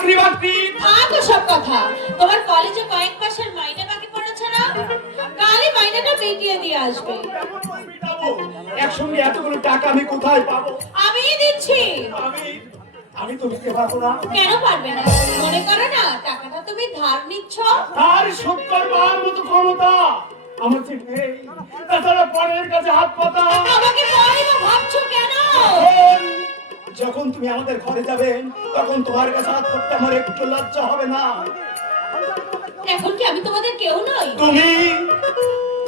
চাকরি বাকরি। থাক সব কথা, তোমার কলেজে কয়েক মাসের মাইনে বাকি পড়েছে না? কালই মাইনেটা মিটিয়ে দিয়ে আসবে। একসঙ্গে এতগুলো টাকা আমি কোথায় পাবো? আমিই দিচ্ছি। আমি তো দিতে পারবো না। কেন পারবে না? মনে করো না টাকাটা তুমি ধার নিচ্ছ? তার শোধ করবার মতো ক্ষমতা আমার যে নেই। তাছাড়া পরের কাছে হাত পাতা। আমাকে পরে বা ভাবছো কেন? যখন তুমি আমাদের ঘরে যাবে তখন তোমার কাছে হাত পাততে আমার একটু লজ্জা হবে না? এখন কি আমি তোমাদের কেউ নই?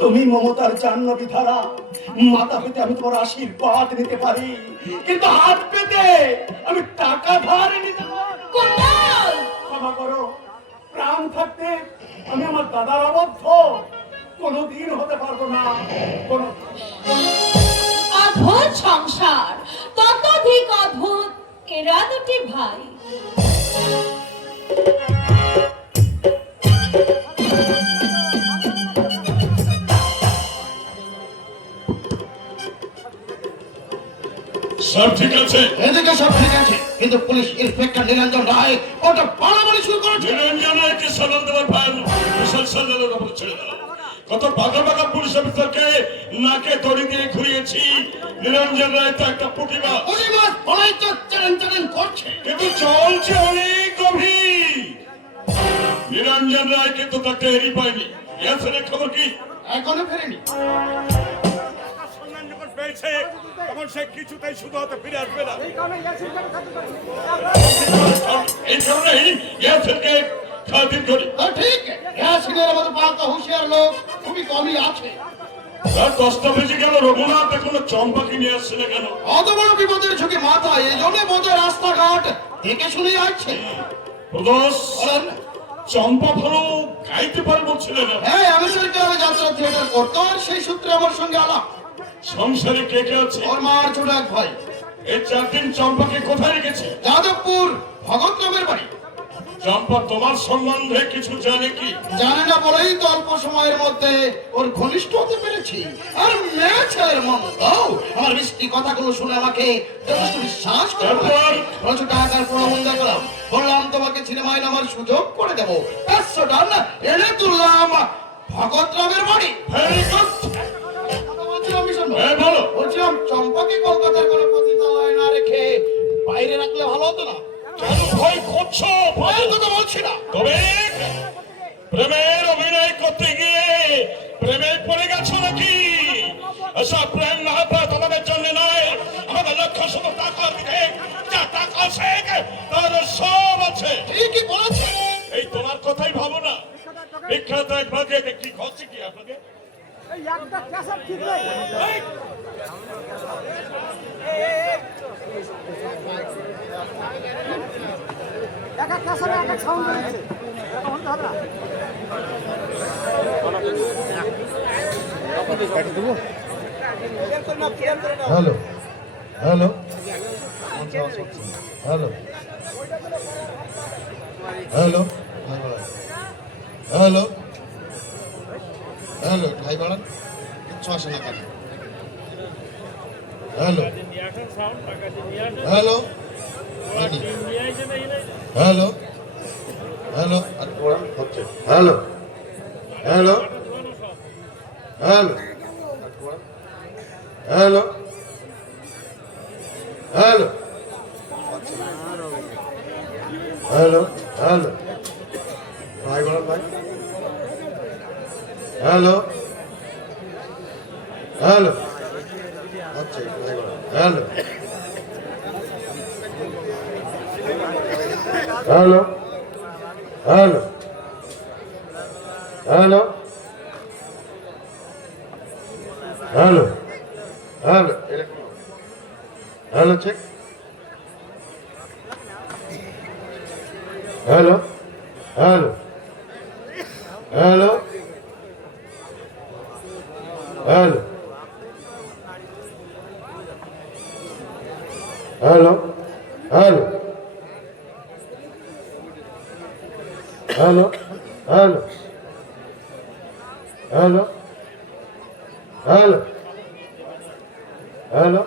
তুমি মমতার জাহ্নবী ধারা। মাথা পেতে আমি তোমার আশীর্বাদ নিতে পারি, কিন্তু হাত পেতে আমি টাকা ধার নিতে পারি। ক্ষমা করো, প্রাণ থাকতে আমি আমার দাদার অবদ্ধ কোনোদিন হতে পারবো না। অদ্ভুত সংসার, ততোধিক অদ্ভুত এরা দুটি ভাই। সব ঠিক আছে? এদিকে সব ঠিক আছে, কিন্তু পুলিশ ইন্সপেক্টর নিরঞ্জন রায় ওটা বাড়াবাড়ি শুরু করেছে। নিরঞ্জন রায়কে সদন দেওয়ার ভাই বিশাল সাজানোর উপর ছেড়ে দাও। কত বাঘা বাঘা পুলিশ অফিসারকে নাকে দড়ি দিয়ে ঘুরিয়েছি। নিরঞ্জন রায় তো একটা পুঁটিমাছ। পুলিশ বলাই তো চ্যালেঞ্জ করছে, কিন্তু চলছে অনেক গভীর। নিরঞ্জন রায় কিন্তু তার টেরই পায়নি। ইয়াসিনের খবর কি? এখনো ফেরেনি। পেয়েছে তখন সে কিছুতেই শুধু হতে ফিরে আসবে না। এই কারণেই ইয়াসিনকে স্বাধীন করি। ঠিক, ইয়াসিনের মতো পাকা হুঁশিয়ার লোক খুবই কমই আছে। রাত 10টা বেজে গেল, রঘুনাথ এখনো চম্পাকে নিয়ে আসছে না কেন? অত বড় বিপদের ঝুঁকি মাথায়, এই জন্য বোধহয় রাস্তাঘাট দেখে শুনেই আসছে। প্রদোষ, চম্পা ভালো গাইতে পারে বলছিলেন। হ্যাঁ, আমি সরকার যাত্রা থিয়েটার করতো, আর সেই সূত্রে আমার সঙ্গে আলাপ। সংসারে কে কে আছে? ওর মার ছোট এক ভাই। এই 4 দিন চম্পাকে কোথায় রেখেছে? যাদবপুর ভগত নামের বাড়ি। চম্পা তোমার সম্বন্ধে কিছু জানে কি? জানে না বলেই তো অল্প সময়ের মধ্যে ওর ঘনিষ্ঠ হতে পেরেছি। আর মেয়ে ছেলের মন্দ আমার মিষ্টি কথাগুলো শুনে আমাকে যথেষ্ট বিশ্বাস করে বলছো টাকার প্রলোভন দেখালাম, বললাম তোমাকে সিনেমায় নামার সুযোগ করে দেবো। 500 টাকা এনে তুললাম ভগত রামের বাড়ি। বলছিলাম চম্পাকে কলকাতার কোনো পতিতালয়ে না রেখে বাইরে রাখলে ভালো হতো না? কেন ভয় করছো? ভয়ের কথা বলছি না, তবে প্রেমের অভিনয় করতে গিয়ে প্রেমে পড়ে গেছো নাকি? এসব প্রেম না হয় তোমাদের জন্য নয়, আমাদের লক্ষ্য শুধু টাকার দিকে। যা টাকা আছে তাদের সব আছে। ঠিকই বলেছে। এই তোমার কথাই ভাবো না। বিখ্যাত এক ভাগে কি খরচে কি আপনাকে? একটা ক্যাসেট ঠিক নেই। একটা ক্যাসেটে একটা সাউন্ড দিচ্ছে, এটা হতে হবে না। Hello hello hello hello hello hello ভাই বাড়ান, কিচ্ছু আসে না কেন? হ্যালো হ্যালো হ্যালো হ্যালো হচ্ছে hello hello hello hello hello hello hello ভাই বলেন ভাই। হ্যালো হ্যালো আচ্ছা hello hello hello hello hello hello hello check hello hello hello hello hello hello hello hello hello hello hello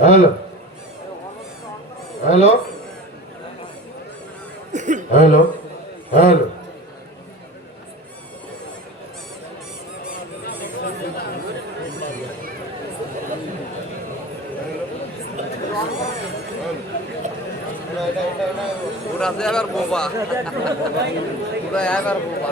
hello hello hello hello ওরা যে আবার বোবা ওরা আবার বোবা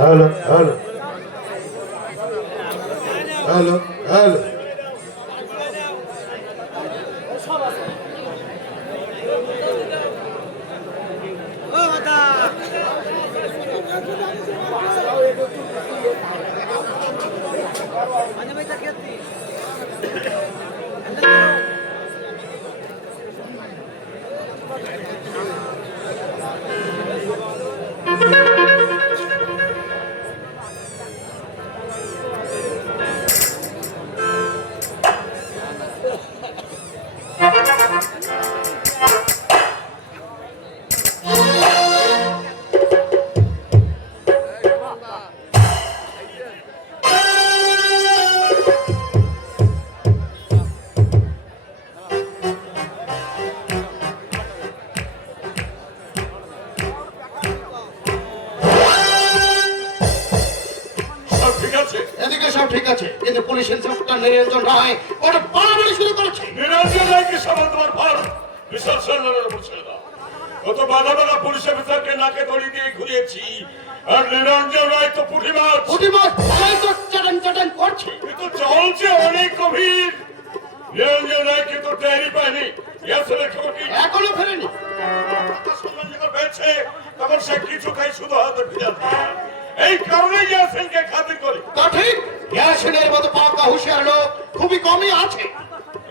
হ্যালো হ্যালো হ্যালো হ্যালো সব ঠিক আছে? এদিকে সব ঠিক আছে, কিন্তু পুলিশ ইন্সপেক্টর নিরঞ্জন রায় ওটা বাড়াবাড়ি শুরু করেছে। নিরঞ্জন রায়কে সামনে তোমার ভার বিশাল সৈন্যের উপর ছেড়ে দাও। কত বাধা বাধা পুলিশ অফিসারকে নাকে দড়ি দিয়ে ঘুরিয়েছি, আর নিরঞ্জন রায় তো পুঁটি মাছ। প্রতিবাদ তো চাটান চাটান করছে। কিন্তু চলছে অনেক গভীর। নিরঞ্জন রায় কিন্তু টেরি পায়নি। ইয়াসিনের খবর কি? এখনো ফেরেনি। সম্মান যখন পেয়েছে তখন সে কিছুটাই শুধু হাতে ফিরে আসবে। এই কারণে ইয়াসিনকে খাতির করি। তা ঠিক, ইয়াসিনের মতো পাকা হুঁশিয়ার লোক খুবই কমই আছে।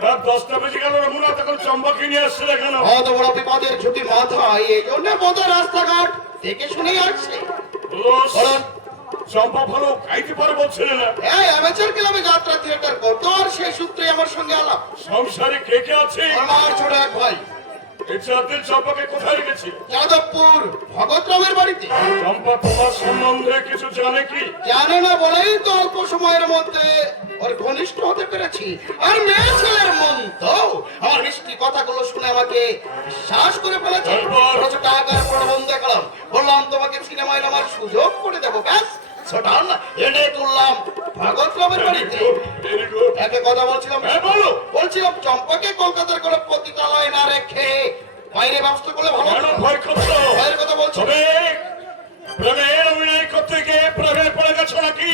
রাত 10টা বেজে গেল, রমুনা তখন চম্পাকে নিয়ে আসছে কেন? অত বড় বিপদের ঝুঁকি মাথায়, এই জন্য বোধহয় রাস্তাঘাট দেখে শুনেই আসছে। বলুন। চম্পা ভালো খাইতে পারে বলছিল না? এই অ্যামেচার ক্লাবে যাত্রা থিয়েটার করতো, আর সেই সূত্রে আমার সঙ্গে আলাপ। সংসারে কে কে আছে? আমার ছোট এক ভাই, এই 4 দিন চম্পাকে কোথায় গেছি? যাদবপুর ভগতরামের বাড়িতে। চম্পা তোমার সম্বন্ধে কিছু জানে কি? জানে না বলেই তো অল্প সময়ের মধ্যে ওর ঘনিষ্ঠ হতে পেরেছি। আর মেয়ে ছেলের মন তো আমার মিষ্টি কথাগুলো শুনে আমাকে বিশ্বাস করে ফেলেছে। বরঞ্চ টাকার প্রলোভন দেখালাম, বললাম তোমাকে সিনেমায় নামার সুযোগ করে দেবো, ব্যাস ছোটান এনে তুললাম ভগতরামের বাড়িতে। Very good. একটা কথা বলছিলাম, হ্যাঁ বলো। বলছিলাম চম্পাকে কলকাতার কোনো পতিতালয়ে না রেখে বাইরে ব্যবস্থা করলে ভালো কেন হতো। ভয় করছো? বাইরের কথা বলছি। তবে প্রেমের অভিনয় করতে গিয়ে প্রেমে পড়ে গেছো নাকি?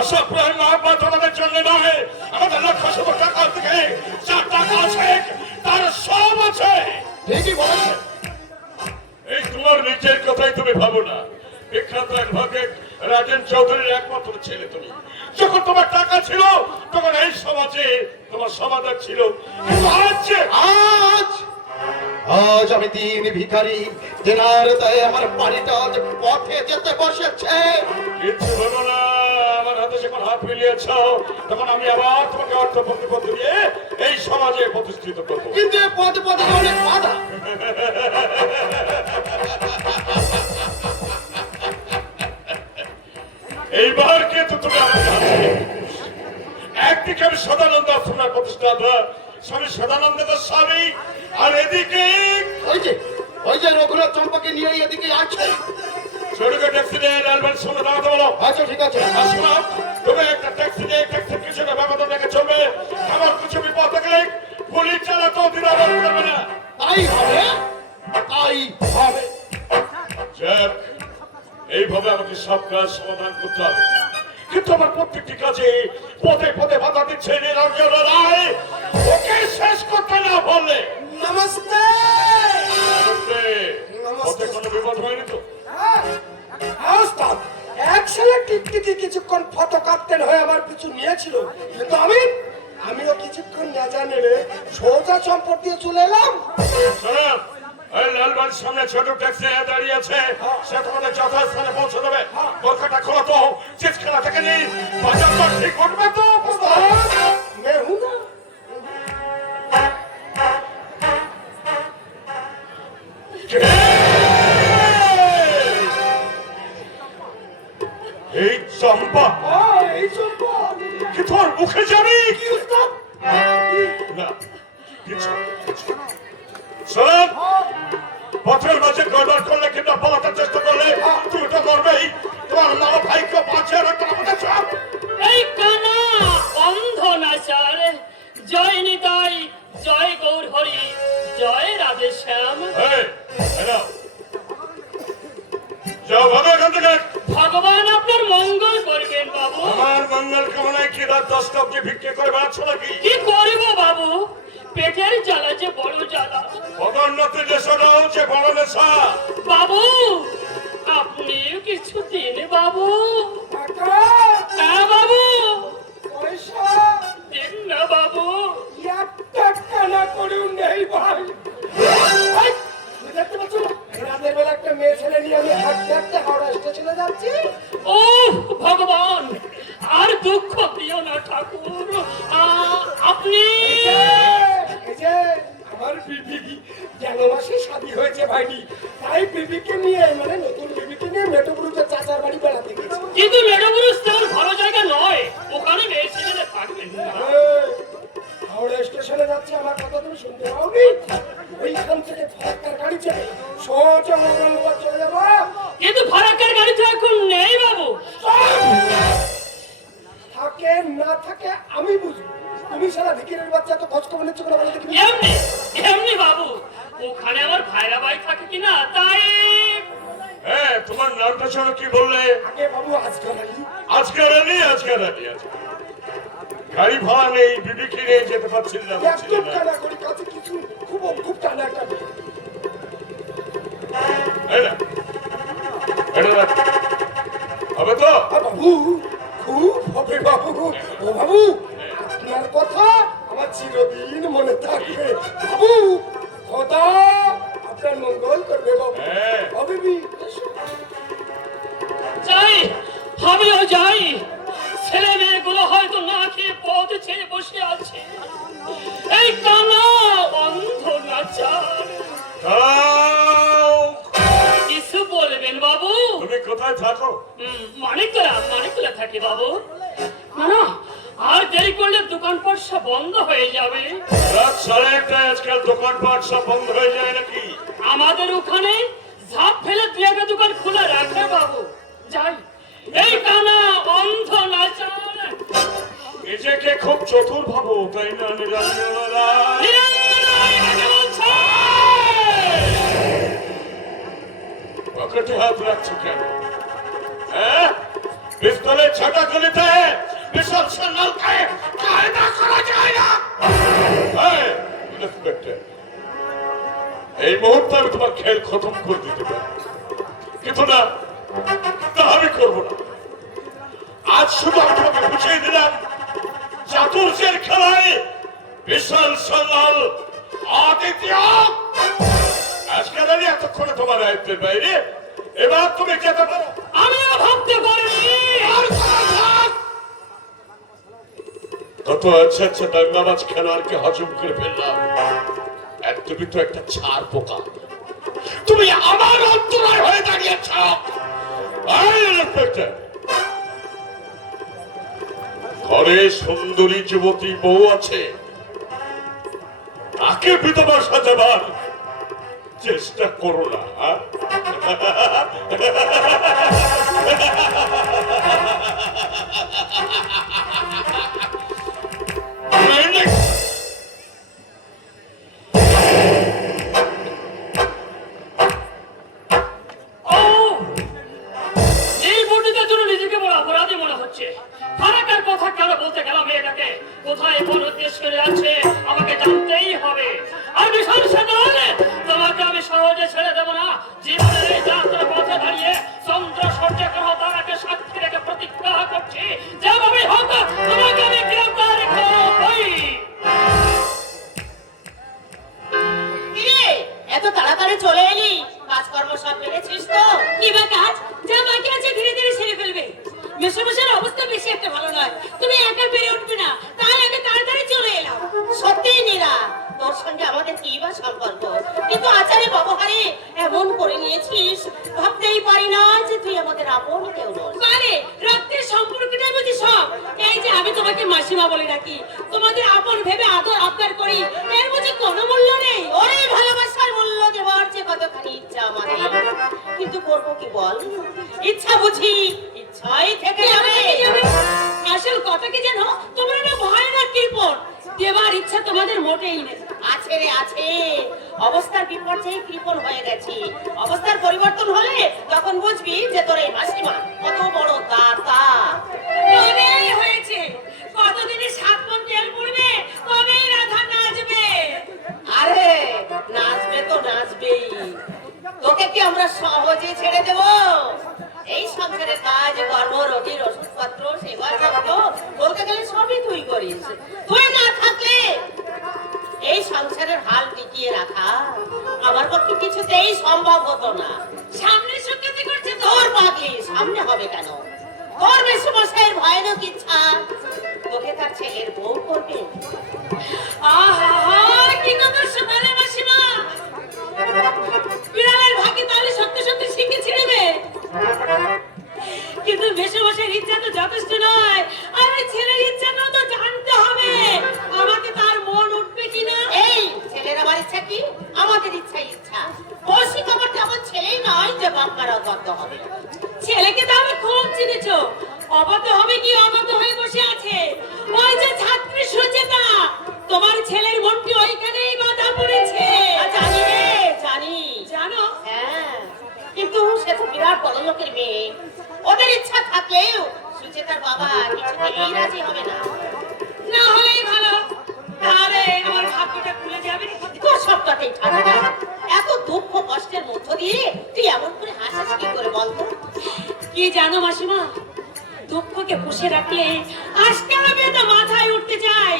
আসলে প্রেম মহাব্বত আমাদের জন্য নয়, আমাদের লক্ষ্য শুধু টাকার দিকে। যার টাকা আছে তার সব আছে। ঠিকই বলেছেন। এই তোমার নিজের কথাই তুমি ভাবো না। বিখ্যাত অ্যাডভোকেট রাজেন চৌধুরীর একমাত্র ছেলে তুমি। যখন তোমার টাকা ছিল তখন এই সমাজে তোমার সমাধান ছিল, কিন্তু আজ যে আজ আজ আমি দিন ভিখারি, তেনার দায়ে আমার বাড়িটা আজ পথে যেতে বসেছে। কিচ্ছু হলো না। আমার হাতে যখন হাত মিলিয়েছ তখন আমি আবার তোমাকে অর্থ প্রতিপত্তি দিয়ে এই সমাজে প্রতিষ্ঠিত করবো। কিন্তু এ পথে পথে অনেক বাধা। এইবার কিন্তু তুমি আমাকে হাসি। একদিকে আমি সদানন্দ আশ্রমের প্রতিষ্ঠাতা স্বামী সদানন্দের স্বামী, আর এদিকে ওই যে রঘুনাথ চম্পাকে নিয়ে এদিকে আছে। ছোটকে ট্যাক্সি নিয়ে লালবাড়ির সামনে দাঁড়াতে বলো। আচ্ছা ঠিক আছে। আসুন, তুমি একটা ট্যাক্সি নিয়ে ট্যাক্সির পিছনে ব্যবধান রেখে চলবে। আমার কিছু বিপদ থাকলে পুলিশ চালাতেও দ্বিধাবোধ করবে না। তাই হবে, তাই হবে। যাক, এইভাবে আমাকে সব কাজ সমাধান করতে হবে। কিন্তু আমার প্রত্যেকটি কাজে পদে পদে বাধা দিচ্ছে নিরঞ্জন রায়। ওকে শেষ করতে না বললে। নমস্তে। নমস্তে। পথে কোনো বিপদ হয়নি তো? ওস্তাদ, এক ছেলে টিকটিকি কিছুক্ষণ ফটো কাপ্তেন হয়ে আমার পিছু নিয়েছিল, কিন্তু আমিও কিছুক্ষণ না জানে রে সোজা চম্পট দিয়ে চলে এলাম। শোনো, ওই লালবাড়ির সামনে ছোট ট্যাক্সি দাঁড়িয়ে আছে, সে তোমাদের যথাস্থানে পৌঁছে দেবে। বোরখাটা খোলো তো, চিৎকারা থেকে নিই, বাজারটা ঠিক উঠবে তো? मैं हूं ना। এই চম্পা এই চম্পট কি তোর মুখে যাবি? কি উস্তাদ? না, কিছু শোন, পথের মাঝে গড়বড় করলে কিংবা পালানোর চেষ্টা করলে তুমি তো করবেই। তোমার মা ভাইকে বাঁচিয়ে রাখতে আমাদের সব। এই কানা অন্ধ নাচার, জয় নিতাই, জয় গৌর হরি, জয় রাধে শ্যাম। এই, এই নাও। যাও ভালো এখান থেকে। ভগবান আপনার মঙ্গল করবেন বাবু। আমার মঙ্গল কামনায় কি রাত 10টা অব্দি ভিক্ষে করে বেড়াচ্ছ নাকি? কি করব বাবু, পেটের জ্বালা যে বড় জ্বালা। পদোন্নতি নেশাটা হচ্ছে বড় নেশা। বাবু আপনিও কিছু দিন বাবু। টাকা, হ্যাঁ বাবু, পয়সা দিন না বাবু। একটা কানা করেও নেই ভাই। এই, তুমি দেখতে পাচ্ছ না? রাতের বেলা একটা মেয়ে ছেলে নিয়ে আমি হাঁটতে হাঁটতে হাওড়া স্টেশনে যাচ্ছি। ও ভগবান, আর দুঃখ দিও না ঠাকুর। আপনি এই যে আমার বিবি গেল মাসে শাদী হয়েছে ভাইটি, তাই বিবিকে নিয়ে মানে নতুন বিবিকে নিয়ে মেট্রোপুরুষের চাচার বাড়ি বেড়াতে গেছি। কিন্তু মেডাবুরুস তেমন ভালো জায়গা নয়, ওখানে মেয়ে ছেলেদের থাকবেন না। হাওড়া স্টেশনে যাচ্ছে, আমার কথা তুমি শুনতে পাওনি? ওইখান থেকে ফারাক্কার গাড়ি চেপে সোজা মঙ্গলবার চলে যাবো। কিন্তু ফারাক্কার গাড়ি তো এখন নেই বাবু। থাকে না থাকে আমি বুঝবো, তুমি সারা ভিকিরের বাচ্চা তো খোঁজ খবর নিচ্ছ না বলে দেখি। এমনি এমনি বাবু, ওখানে আমার ভাইরা ভাই থাকে কিনা তাই। হ্যাঁ, তোমার নামটা শোনো, কি বললে? আগে বাবু আজকাল আজকে রানি গাড়ি ভাড়া নেই, বিবিকে নিয়ে যেতে পারছি না। একদম টানা করি, কাছে কিছু খুব টানা একটা বিয়ে। হবে তো? বাবু খুব হবে বাবু। ও বাবু, আপনার কথা আমার চিরদিন মনে থাকবে বাবু। খোদা আপনার মঙ্গল করবে বাবু। হ্যাঁ। হাবিবি, যাই, আমিও যাই। ছেলে মেয়েগুলো হয়তো না খেয়ে পথ ছেড়ে বসে আছে। এই কানা অন্ধ নাচার তুমি কোথায় থাকো? মানিকতলা থাকি বাবু। না না, আর দেরি করলে দোকানপাট সব বন্ধ হয়ে যাবে। রাত 1:30টায় আজকাল দোকানপাট সব বন্ধ হয়ে যায় নাকি? আমাদের ওখানে ঝাঁপ ফেলে দু একটা দোকান খোলা রাখে বাবু। যাই, এই কানা অন্ধ নাচার। নিজেকে খুব চতুর ভাবো, তাই না নিরঞ্জনরা? পকেটে হাত রাখছো কেন? হ্যাঁ, পিস্তলের ছাটা গুলিতে বিশাল সান্নাল খায় কায়দা করা যায় না। এই, ইন্সপেক্টর, এই মুহূর্তে আমি তোমার খেল খতম করে দিতে পারি, কিন্তু না, তা আমি করবো না। আজ শুধু আমি তোমাকে বুঝিয়ে দিলাম, চাতুর্যের খেলায় বিশাল সান্নাল অদ্বিতীয়। আজকাল আমি এতক্ষণে তোমার আয়ত্তের বাইরে, এবার তুমি যেতে পারো। আমিও ভাবতে পারিনি। কত আচ্ছা আচ্ছা দাঙ্গাবাজ খেলোয়াড়কে হজম করে ফেললাম, আর তুমি তো একটা ছাড় পোকা। তুমি আমার অন্তরায় হয়ে দাঁড়িয়েছ। ঘরে সুন্দরী যুবতী বউ আছে, তাকে বিধবা সাজাবার চেষ্টা করো না। এই বডিটার জন্য নিজেকে বড় অপরাধী মনে হচ্ছে। ফারাকের কথা কেন বলতে গেলাম মেয়েটাকে? কোথায় কোন উদ্দেশ্য আছে আমাকে জানতেই হবে। আর বিশাল সেনালে তোমাকে আমি সহজে ছেড়ে দেবো না। জীবনের এই যাত্রা পথে দাঁড়িয়ে চন্দ্র সূর্য গ্রহ তারাকে সাক্ষী রেখে প্রতিজ্ঞা করছি, যেভাবে হোক তোমাকে আমি গ্রেফতার করবই। কিরে, এত তাড়াতাড়ি চলে এলি? কাজকর্ম সব পেরেছিস তো? কি বা কাজ? যা বাকি আছে ধীরে ধীরে সেরে ফেলবে। মেশামশাইয়ের অবস্থা বেশি একটা ভালো নয়, তুমি একা পেরে উঠবে না, তাই আমি তাড়াতাড়ি চলে এলাম। সত্যিই নীরা, তোর সঙ্গে আমাদের কি বা সম্পর্ক, কিন্তু আচারে ব্যবহারে এমন করে নিয়েছিস, ভাবতেই পারি না যে তুই আমাদের আপন কেউ নস। আরে রক্তের সম্পর্কটাই বুঝি সব। এই যে আমি তোমাকে মাসিমা বলে রাখি, তোমাদের আপন ভেবে আদর আবদার করি, এর বুঝি কোনো মূল্য নেই? ওরে ভালোবাসার মূল্য দেওয়ার যে কতখানি ইচ্ছা আমাদের, কিন্তু করবো কি বল? ইচ্ছা বুঝি ইচ্ছাই থেকে যাবে। আসল কথা কি জানো, তোমরা না ভয় না কৃপণ, দেবার ইচ্ছা তোমাদের মোটেই নেই। আছে রে আছে, অবস্থার বিপর্যয়ে কৃপণ হয়ে গেছি। অবস্থার পরিবর্তন হলে তখন বুঝবি যে তোর এই মাসিমা কত বড় দাতা। অনেক হয়েছে, কতদিনে 7 মণ তেল পড়বে, তবেই রাধা নাচবে। আরে নাচবে তো নাচবেই, তোকে কি আমরা সহজে ছেড়ে দেব? এই সংসারের কাজ কর্ম, রোজির ওষুধপত্র, সেবা যত্ন বলতে গেলে সবই তুই করিস। তুই না থাকলে এই সংসারের হাল টিকিয়ে রাখা আমার পক্ষে কিছুতেই সম্ভব হতো না। সামনে সুখ্যাতি করছে তোর পাখি, সামনে হবে কেন? তোর মেসুমশাইয়ের ভয়ানক ইচ্ছা তোকে তার ছেলের বউ করবে। আহা, কি কথা শোনালে মাসিমা! বিড়ালের ভাগ্যে তাহলে সত্যি সত্যি শিখে ছিড়বে। কিন্তু মেসুমশাইয়ের ইচ্ছা তো যথেষ্ট নয়, আর ওই ছেলের ইচ্ছাটাও তো জানতে হবে। আমাকে তার মন উঠবে কিনা। এই ছেলের আমার ইচ্ছা কি? আমাদের ইচ্ছাই ইচ্ছা। কৌশিক আমার তেমন ছেলেই নয় যে বাপমার অগত হবে। ছেলেকে তো আমি খুব চিনেছ, অবত হবে কি অবত হয়ে বসে আছে। ওই যে ছাত্রী সুচেতা, তোমার ছেলের মনটি ওইখানেই বাঁধা পড়েছে। জানি রে, জানি। জানো? হ্যাঁ, কিন্তু সে তো বিরাট বড় লোকের মেয়ে। ওদের ইচ্ছা থাকলেও সুচেতার বাবা কিছুতেই রাজি হবে না। না হলেই ভালো, তাহলে আমার ভাগ্যটা খুলে যাবে। তোর সবটাতেই ঠান্ডা, এত দুঃখ কষ্টের মধ্য দিয়ে তুই এমন করে হাসিস কি করে বলতো? কি জানো মাসিমা, দুঃখকে পুষে রাখলে আজকাল বেদা মাথায় উঠতে চাই।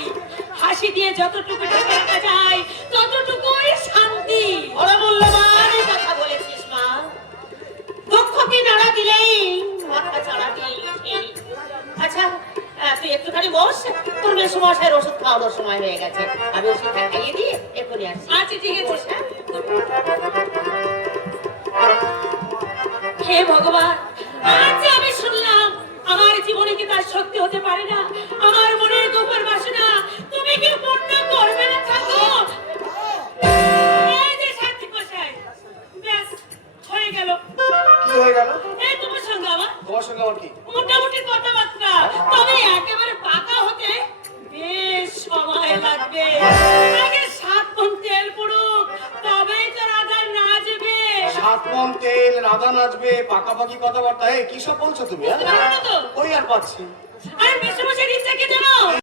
হাসি দিয়ে যতটুকু ঢেকে রাখা যায় ততটুকুই শান্তি। বড় মূল্যবান কথা বলেছিস মা। দুঃখকে নাড়া দিলেই মাথা চাড়া দিয়ে উঠে। আচ্ছা তুই একটুখানি বস, তোর মেসুমশাইয়ের ওষুধ খাওয়ানোর সময় হয়ে গেছে। আমি ওষুধটা খাইয়ে দিয়ে এক্ষুনি আসছি। আচ্ছা ঠিক আছে। হে ভগবান, শক্তি হতে পারে না, আমার মনের গোপন বাসনা তুমি কি পূর্ণ করবে না ঠাকুর? এই যে সাথী মশাই, ব্যাস হয়ে গেল। কি হয়ে গেল? এই তোমার সঙ্গে আমার তোমার সঙ্গে আমার কি? মোটামুটি কথাবার্তা, তবে একেবারে পাকা হতে বেশ সময় লাগবে। আগে 7 মণ তেল পড়ুক, তবেই তো রাধা নাচবে। 7 মণ তেল, রাধা নাচবে, পাকাপাকি কথাবার্তা। এই কি সব বলছো তুমি? বুঝতে পারো না তো? ওই আর পাচ্ছি। আর মেসোমশাইয়ের ইচ্ছা কি জানো?